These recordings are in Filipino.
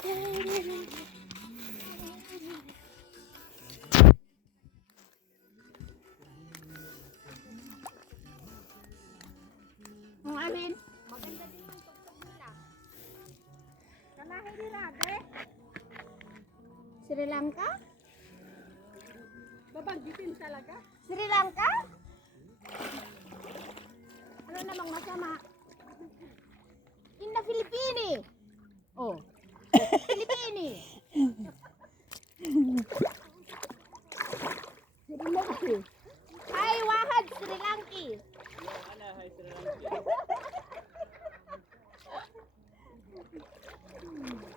Ang alin? Maganda din yung tugtog nila. Kalahi nila, Sri Lanka? Babanggitin talaga? Sri Lanka? Ano namang masama? In the Philippines. Oh. Philippines. Sri Lanka. Ay, wahad Sri Lanki.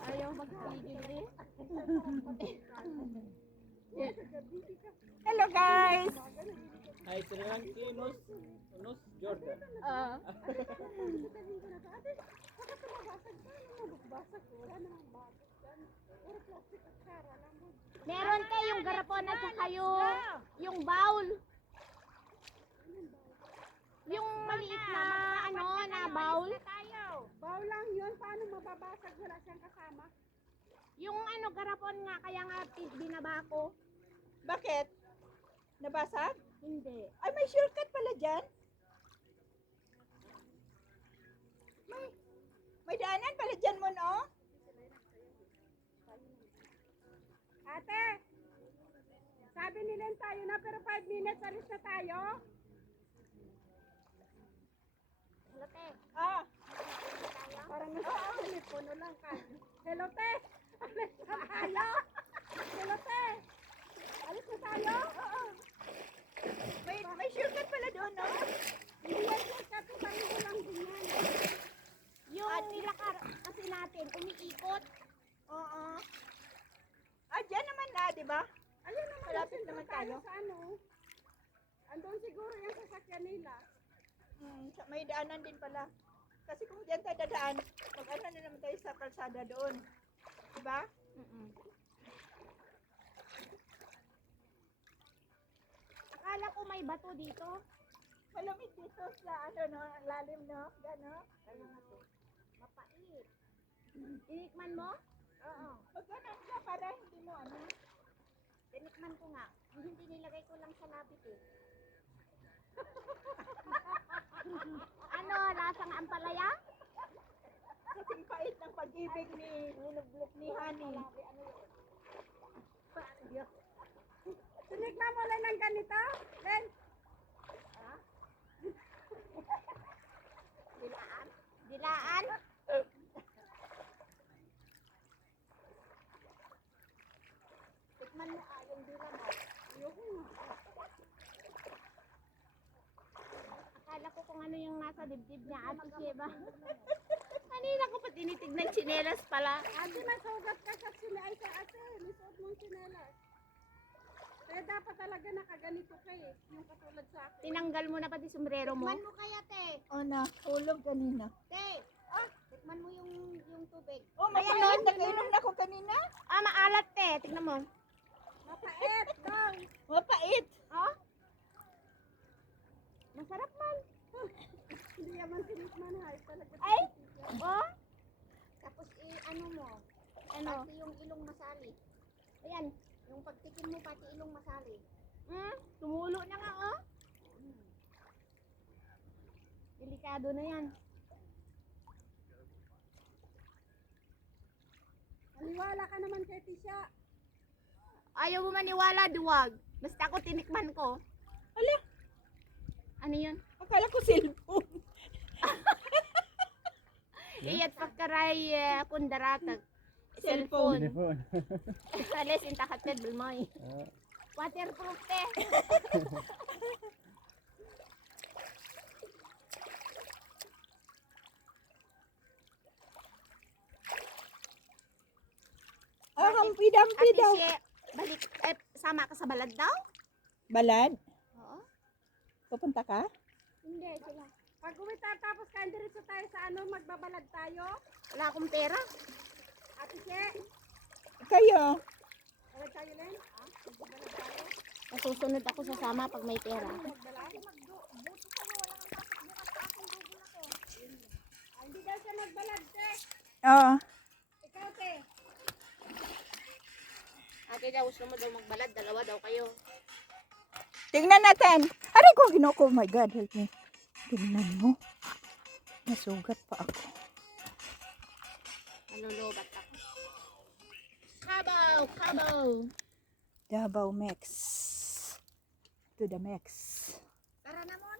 Ayaw magpigil eh. Hello guys. Hi, Sri Lanka, Nus Jordan. Meron kayong garapon at saka yung bowl. Yung maliit na na bowl. Baw lang yun, paano mababasag? Wala siyang kasama. Yung garapon nga, kaya nga binaba ko. Bakit? Nabasag? Hindi. Ay, may shortcut pala dyan. May daanan pala dyan mo, no? Ate, sabi nila tayo na pero 5 minutes alis na tayo. Hello, te. Ah, parang nasa telepono lang ka. Hello, te. Alis na tayo. Hello, te. Alis na tayo? Oo. May shortcut pala doon, no? Hindi yan shortcut. Tayo ko lang din yan. Yung nilakar kasi natin, umiikot. Oo. Ah, dyan naman na, di ba? Ayun naman. Malapit naman tayo. Sa ano? Andun siguro yung sasakyan nila. May daanan din pala. Kasi kung dyan tayo dadaan, mag-ano na naman tayo sa kalsada doon. Diba? Akala ko may bato dito. Malamig dito sa no, lalim, no? Gano? Mapait. Tinikman mo? Oo. Mag-ano ka para hindi mo ano. Tinikman ko nga. Hindi nilagay ko lang sa labit eh. Ano, lasang ampalaya? Kasing pait ng pag-ibig ni Honey. Sinikma mo lang ng ganito? Len? Dilaan? Dilaan? Tikman mo yung dila mo. Akala ko kung ano yung nasa dibdib niya, Ate Sheba. Kanina ko pa tinitignan, tsinelas pala. Ate, nasugat ka sa sinay sa ate. Lisuot mong sinelas. Kaya dapat talaga nakaganito ka eh. Yung katulad sa akin. Tinanggal mo na pati sombrero mo. Tikman mo kaya, te. O na, hulog kanina. Te, tikman mo yung tubig. Oh, Ayan, mapait. no? Nakainom na ako kanina. Maalat te. Tignan mo. Mapait, dong. Mapait. Oh? Masarap man. Hindi naman sinikman ha. Talaga. Ay? Oh? Tapos ano mo? Ano? Pati yung ilong masali. Ayan. Yung pagtikim mo pati ilong masali. Tumulo na nga oh. Delikado na yan. Maniwala ka naman kay Tisha. Ayaw mo maniwala, duwag. Basta ako tinikman ko. Ala, Ano yun? akala ko cellphone. Iyat pagkaray kundaratag. Cellphone. Cellphone. Alis intakatid bulmoy. Waterproof te. Ah, hampi-dampi Ate daw. siya, balik, sama ka sa balad daw? Balad? Oo. Pupunta ka? Hindi, sila. Pag uwi tayo tapos kain diretso tayo sa ano, magbabalad tayo. Wala akong pera. Ate Che. Kayo. Balad tayo Len? Magbabalad tayo. Masusunod ako sa sama pag may pera. Magbalad? Buto kayo, wala kang pasok bukas sa aking dugo na ko. Hindi daw siya magbalad, Che. Oo. Ikaw, Te. Ate daw, gusto mo daw magbalad, dalawa daw kayo. Tingnan natin. Aray ko, Ginoo ko. Oh my God, help me. Tingnan mo. Nasugat pa ako. Malulubat ako. Kabaw! Kabaw! Davao Max. To the max. Tara na mon.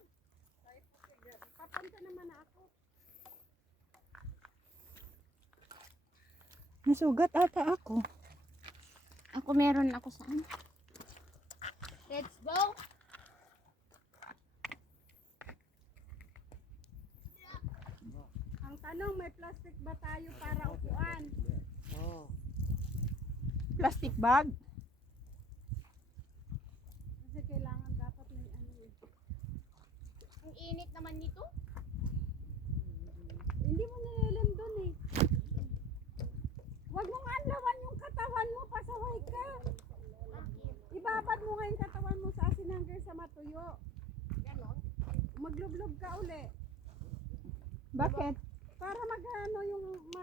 Papunta naman ako. Nasugat ata ako. Ako meron ako saan. Let's go! Ang tanong, may plastic ba tayo para upuan? Oh. Plastic bag? Kasi kailangan dapat may ano eh. Ang init naman nito. Hindi mo nilalam dun eh. Huwag mong anlawan yung katawan mo, pasaway ka. Ibabad mo nga yung katawan mo sa asin hanggang sa matuyo. Ganon. Maglublob ka uli. Bakit? Para magano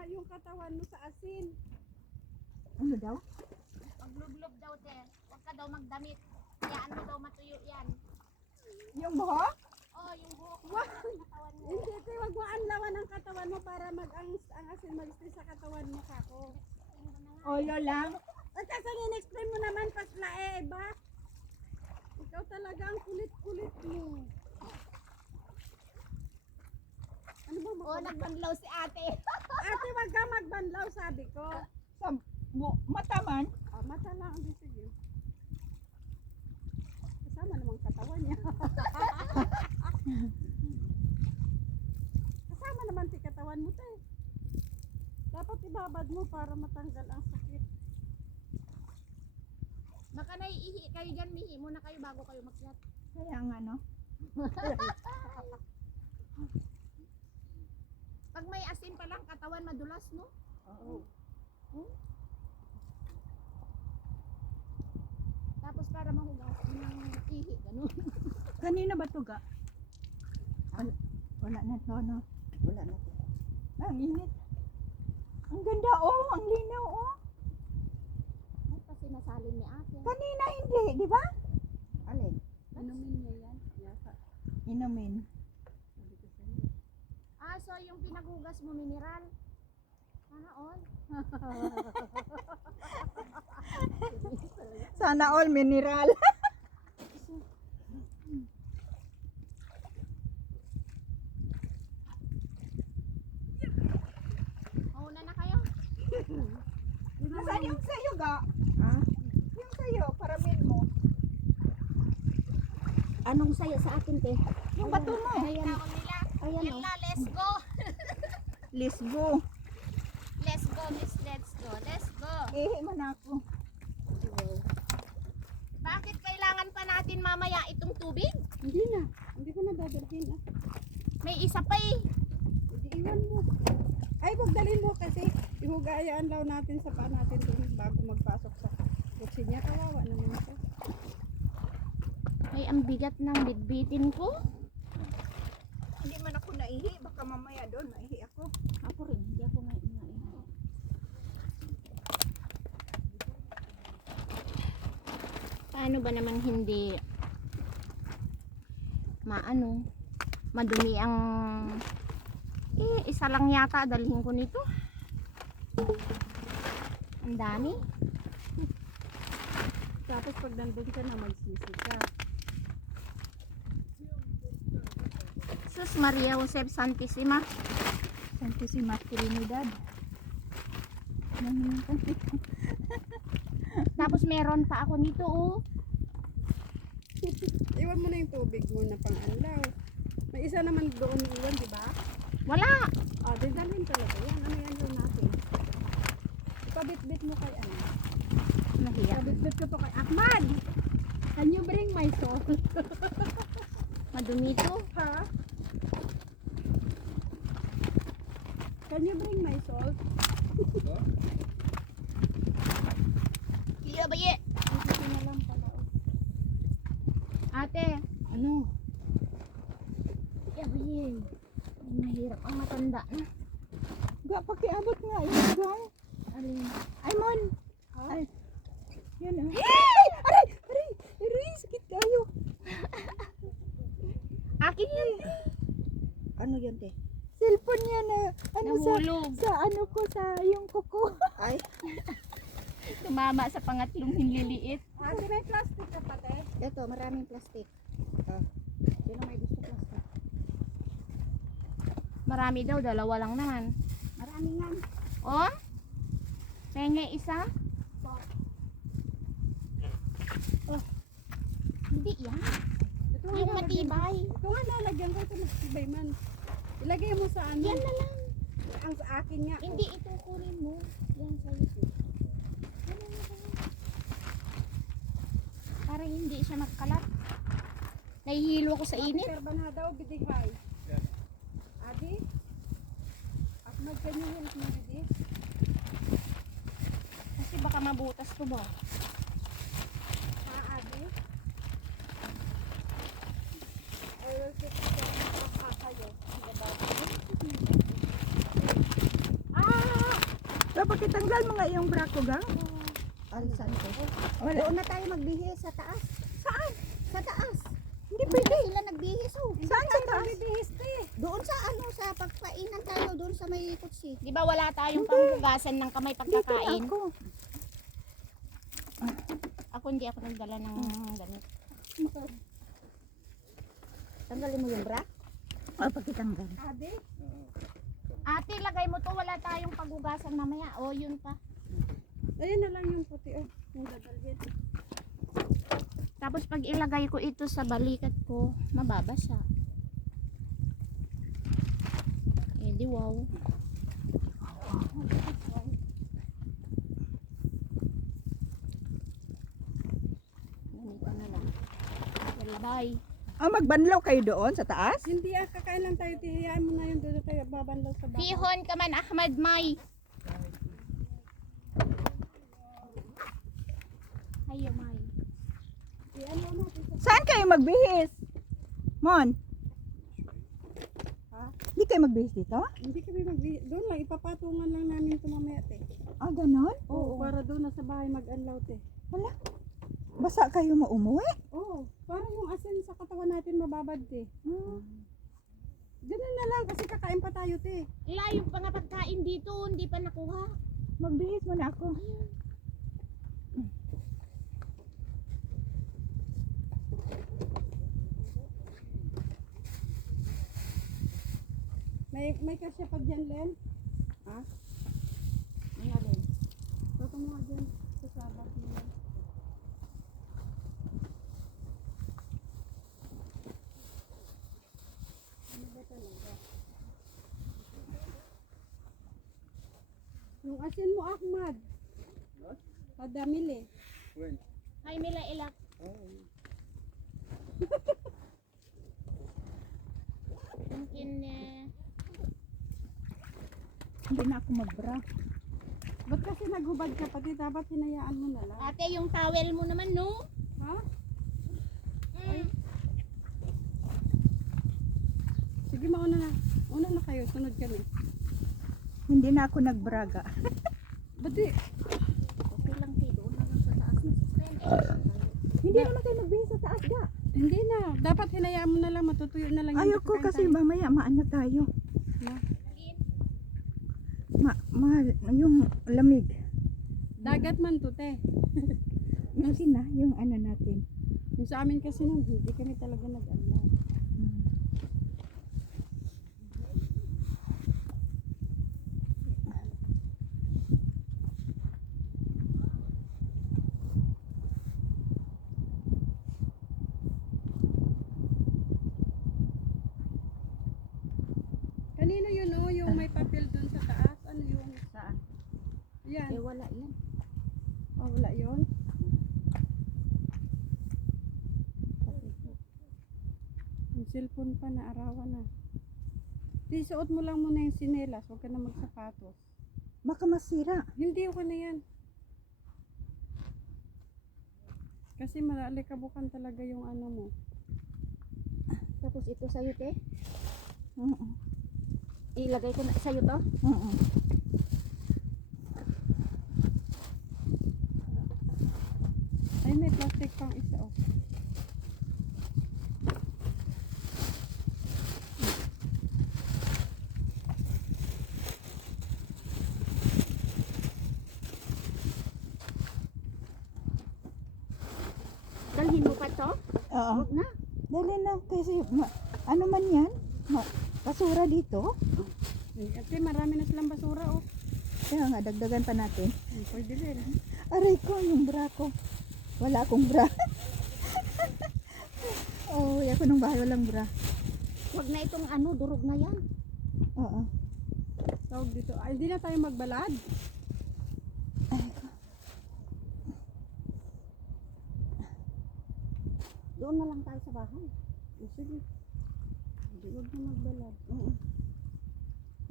yung katawan mo sa asin. Ano daw? Maglublob daw, te. Huwag ka daw magdamit. Yaan mo daw matuyo yan. Yung buhok? Oh, yung buhok mo. Wag! Katawan mo. Hindi, te, wag mo anlawan ang katawan mo para ang asin mag-stay sa katawan mo kako. Olo lang? At kasi in-explain mo naman paslae, ba? Ikaw talaga ang kulit-kulit mo. Ano ba Oh, nagbanlaw si ate. Ate, wag ka magbanlaw, sabi ko. Sa mata man? Ah, mata lang. Hindi, sige. Kasama namang katawan niya. Kasama naman si katawan mo, te. Dapat ibabad mo para matanggal ang sakit. Baka naiihi kayo dyan, mihi muna kayo bago kayo makyat. Kaya nga, no? Pag may asin pa lang, katawan madulas, no? Oo. Tapos para mahugas ng ihi, ganun. Kanina ba to ga? Wala na to, no? Wala na. Ang init. Ang ganda, oh. Ang linaw, oh. Ay, kasi nasalin ni ate. Kanina hindi, di ba? Alin? Inumin niya yan. Yata. Inumin. Ah, so yung pinaghugas mo mineral. Sana all. Sana all mineral. Mauna na kayo. Nasaan yung sayo ga? Ha? Yung sayo, paramin mo. Anong sayo sa akin, te? Yung bato mo. Ayan. Taon nila. Ayan, Yan la, let's go. Let's go. Let's go, miss. Let's go. Let's go. Ihi man ako. Bakit kailangan pa natin mamaya itong tubig? Hindi na. Hindi ko na dadalhin. Ah. May isa pa eh. Hindi iwan mo. Ay, pagdalhin mo kasi ihugayaan daw natin sa paa natin doon bago magpasok sa kutsi niya. Kawawa naman siya. Ay, ang bigat ng bitbitin ko. Hindi man ako naihi. Baka mamaya doon maihi ako. Ako rin, hindi ako nga. Paano ba naman hindi madumi ang isa lang yata dalhin ko nito. Ang dami. Tapos pag nandun ka na magsisi ka. Sus Maria Josep Santissima. Santissima Trinidad. Tapos meron pa ako nito, oh. Iwan mo na yung tubig mo na pang-anlaw. May isa naman doon iwan, di ba? Wala. Ah, didalhin talaga yan. Ano yan doon natin? Ipabit-bit mo kay ano? Nahiya. Ipabit-bit ko to kay Ahmad! Can you bring my salt? Madumi to. Ha? Can you bring my salt? Iya ba ye? Ito na lang pala. Oh. Ate, Ano? iya ba ye? Mahirap ang matanda na. Ga, pakiabot nga. Yun, gang. Alin? Ay, Mon! Ha? Ay, yun sa yung kuko. Ay, Tumama sa pangatlong hinliliit. Ate, may plastic ka pa, te? ito, maraming plastic. Oh. Sino may gusto plastic? Marami daw, dalawa lang naman. Marami yan. Oh? Penge isa? Oh. Hindi yan. Ito nga Yung lalagyan- matibay. Ito nga lalagyan ko, ito matibay man. Ilagay mo sa ano. Yan na lang. Ang sa akin nga. Hindi, ito kunin mo. Yan sa ito. Para hindi siya magkalat. Nahihilo ko sa init. Serba na daw, bidighay. Adi? Ahmad, can you help me with this? Kasi baka mabutas to ba? Ha, Adi? I will keep it down kayo. Dapat itanggal mo nga yung brako gang? Alisan ko. Wala. Doon na tayo magbihis sa taas. Saan? Sa taas. Hindi Hindi pwede. sila nagbihis oh. Saan sa taas? Doon sa ano, sa pagpainan tayo, doon sa may kutsi. Di ba wala tayong panghugasan ng kamay pagkakain? Ako. Ako hindi ako nagdala ng ganito. Tanggalin mo yung bra. O, pagkitanggal. Adi? Ate, lagay mo to. Wala tayong paghugasan mamaya. O, yun pa. Ayun na lang yung puti. Oh, yung dadalhin. Tapos pag ilagay ko ito sa balikat ko, mababasa. Eh di wow. Ganito na lang. Well, bye. Magbanlaw kayo doon sa taas? Hindi, kakain lang tayo. Tihiyaan mo na yun doon tayo babanlaw sa bahay. Pihon ka man, Ahmad May. Hayo, May. Saan kayo magbihis? Mon? Ha? Hindi kayo magbihis dito? Hindi kami magbihis. Doon lang, ipapatungan lang namin ito mamaya, te. Ganon? Oo, para doon na sa bahay mag-anlaw, te. Wala. Basa kayo maumuwi? Oo, para yung asin sa katawan natin mababad, te. Ganun na lang, kasi kakain pa tayo, te. Layo pa nga pagkain dito, hindi pa nakuha. Magbihis mo na ako. May kasya pa dyan, Len? Ha? Ano rin? Tutong mo dyan sa sabat mo. Ano ba talaga? Yung asin mo, Ahmad. Padamil eh. Hay, Mila Ilak. Mungkin Hindi na ako magbra. Ba't kasi naghubad ka pati? Dapat hinayaan mo na lang. ate, yung towel mo naman, no? Ha? Mm. Sige, mauna na. Una na kayo, sunod kami. Hindi na ako nagbraga. Ba't di? Okay lang tayo, doon na lang sa taas na suspend. Hindi naman tayo magbihis sa taas ga. Hindi na. Dapat hinayaan mo na lang. Matutuyo na lang. Ayoko kasi mamaya maano tayo. Yung lamig. Dagat man to, te. Kasi na, yung ano natin. Yung sa amin kasi nung hindi kami talaga nag-alala. Kanino yun, oh, yung may papel dun sa taas? Ano yung? Saan? Yan. Eh wala yan. Oh, wala yun? Yung cellphone pa na arawan na. Di, suot mo lang muna yung sinelas. Huwag ka na magsapatos. Baka masira. Hindi, okay na yan. Kasi malikabukan talaga yung ano mo. Tapos ito sa'yo, te. Oo. Ilagay ko na sa'yo to. Oo. Ay, may plastic pang isa, oh. to? Oo. Huwag na. Dali na. Kasi ano man yan? Basura dito? Ate, marami na silang basura, oh. Kaya nga, dagdagan pa natin. Pwede rin. Aray ko, yung bra ko. Wala akong bra. Oh, ako nung bahay walang bra. Huwag na itong ano, durog na yan. Oo. Tawag dito. Ay, hindi na tayo magbalad. Ay ko. Doon na lang tayo sa bahay. Sige. Hindi, huwag na magbalad. Oo.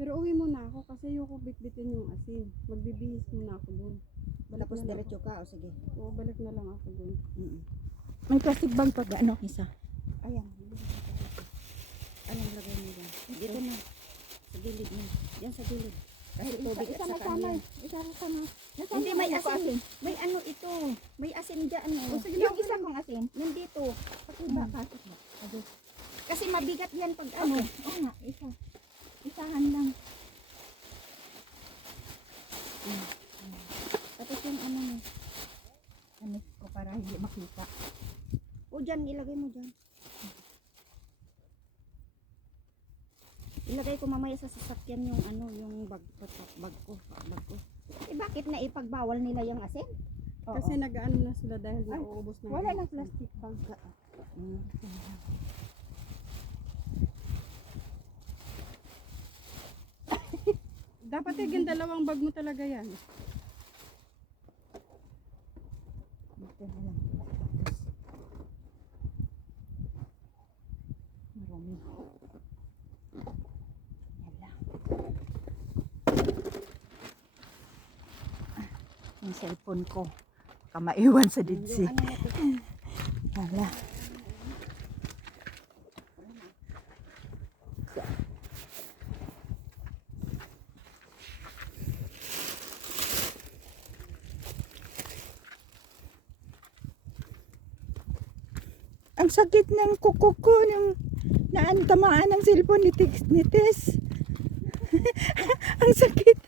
Pero uwi muna ako kasi ayoko bitbitin yung asin. Magbibihis muna ako doon. Tapos diretso ka, o sige. Oo, balik na lang ako doon. May plastic bag pa ano? Isa. Ayan. Anong lagay mo dyan? Dito na. Sa gilid na. Diyan sa gilid. Kasi tubig at saka yan. Isa na sama. Hindi, may asin. May ano ito. May asin dyan. O, sige, Yung okay isa lang. kong asin. Nandito. Pakiba, pasok mo. Kasi mabigat yan pag ano. Oo nga, isa. Isahan lang. Tapos yung ano mo. Ano ko para hindi makita. O dyan, ilagay mo dyan. Ilagay ko mamaya sa sasakyan yung ano, yung bag ko. Eh bakit na ipagbawal nila yung asin? Kasi nag-ano na sila dahil nauubos na. Wala lang plastic bag. Dapat yung dalawang bag mo talaga yan. Dito na lang. Marami. Yan lang. Yung cellphone ko. Baka maiwan sa didsi. Yung ano na to. Hala. Ang sakit ng kuko ko nung naantamaan ng cellphone ni Tess. Ang sakit.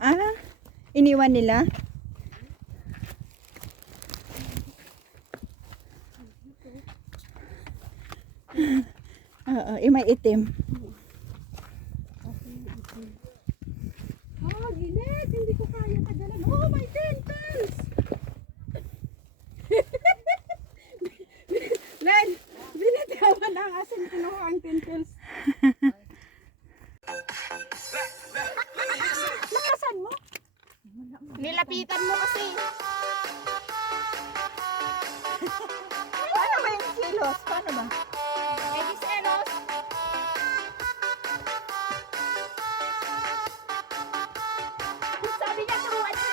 Ah, iniwan nila? Oo, may itim. Oh, ginit! Hindi ko kaya tagalan. Oh, my tentacles! Len, binitiyawan ang asin. Kinuha ang tentacles. Lakasan mo. Nilapitan mo kasi. Paano ba yung kilos? Paano ba? Eh di selos. Sabi niya turuan niya.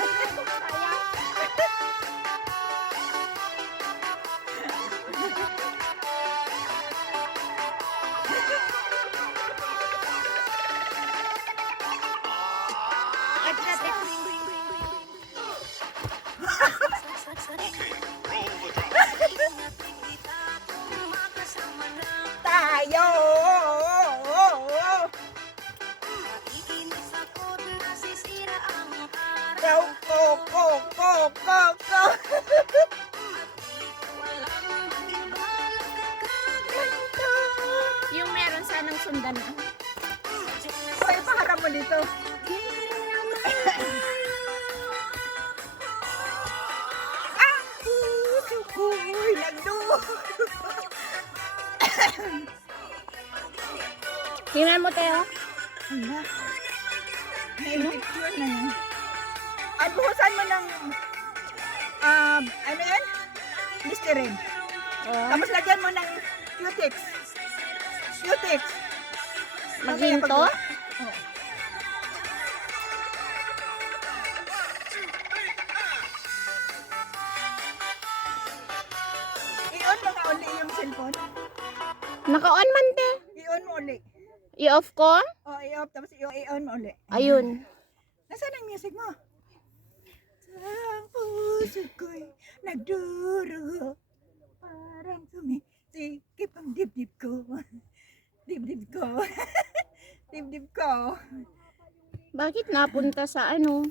Sayang. Tayo! Go! Yung meron sanang sundan. Hoy, paharap mo dito. Ah! Puso ko'y nagdugo. Tingnan mo tayo. Hala. May picture na yan. At buhusan mo ng ano yan? Listerine. Tapos lagyan mo ng Q-tips. Maghinto? Oo. I-on mo nga uli yung cellphone. Naka-on man te. I-on mo uli. I-off ko? O, i-off. Tapos i-on mo uli. Ayun. Nasaan ang music mo? Ang puso ko'y nagdurugo. Parang sumisikip ang dibdib ko. Dibdib ko. Dibdib ko. Bakit napunta sa ano?